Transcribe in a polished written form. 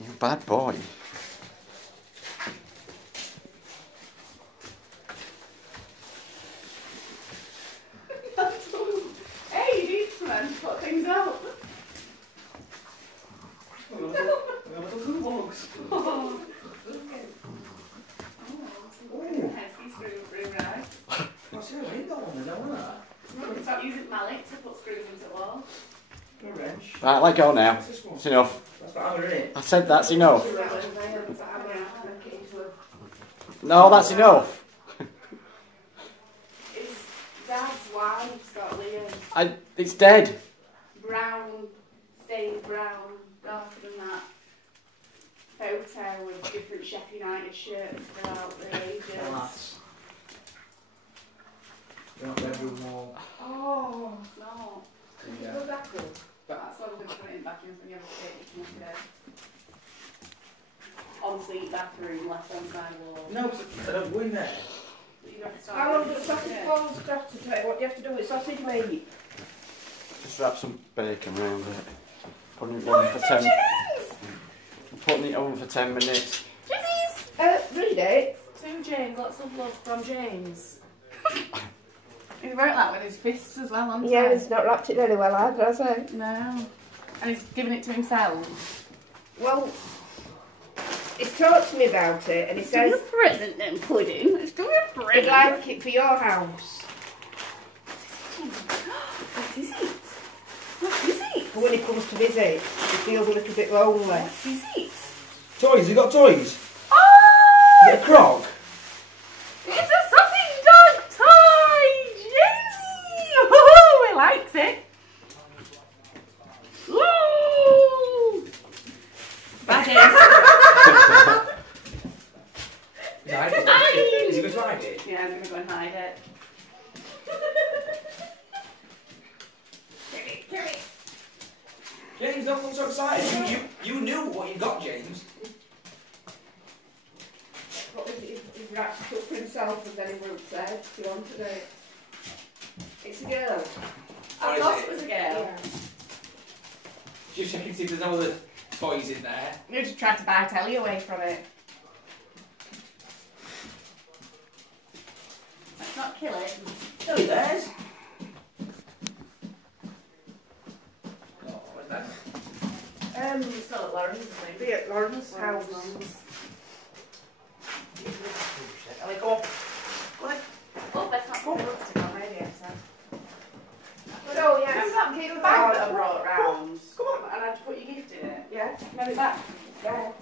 You bad boy. Hey, you need some men to put things out. Stop using mallet to put screws into the wall. Right, let go now. That's enough. I said that's enough. No, that's enough. His dad's wife's got Liam. It's dead. Brown, stained brown, darker than that. Photo with different Sheffield United shirts throughout the ages. Bedroom wall. Oh, no. Can you Yeah. go backwards? That's what I'm going to put it in back in when you have a fit. You can look at it. Ensuite bathroom, left hand side wall. No, I don't go in there. You have to start How long with does it. sausage balls have to take? What do you have to do with sausage meat? Just wrap some bacon around it. Putting it in the oven for 10. Putting it in the oven for 10 minutes. Read it. To James, lots of love from James. He wrote that with his fists as well, hasn't he? Yeah, he's not wrapped it very well either, has he? No. And he's given it to himself. Well, he's talked to me about it and he says a present then, Pudding. Let's do a present. he'd like it for your house. What is it? What is it? For when he comes to visit, he feels a little bit lonely. What is it? Toys, you got toys? Oh! Is it a croc? It's a sausage dog toy! Jamesy! Oh, he likes it. Ooh! Bad Is he going to hide it? Yeah, I'm going to go and hide it. James, don't look so excited. You knew what you got, James. What was it? He wrapped it up for himself and then he wrote said he wanted it. It's a girl. I What is thought it? it was a girl. Yeah. Just checking to see if there's no other toys in there. You just tried to buy Telly away from it. Let's not kill it. No, there's. Oh, where's that? It's still at Lauren's, I think. Be at Lauren's house. Are we go? Go on. Oh, let's not go. Lipstick on radio, so. Oh, yes. Remember that big bag that I brought round? Come on. And I had to put your gift in it? Yeah. Remember that? Yeah.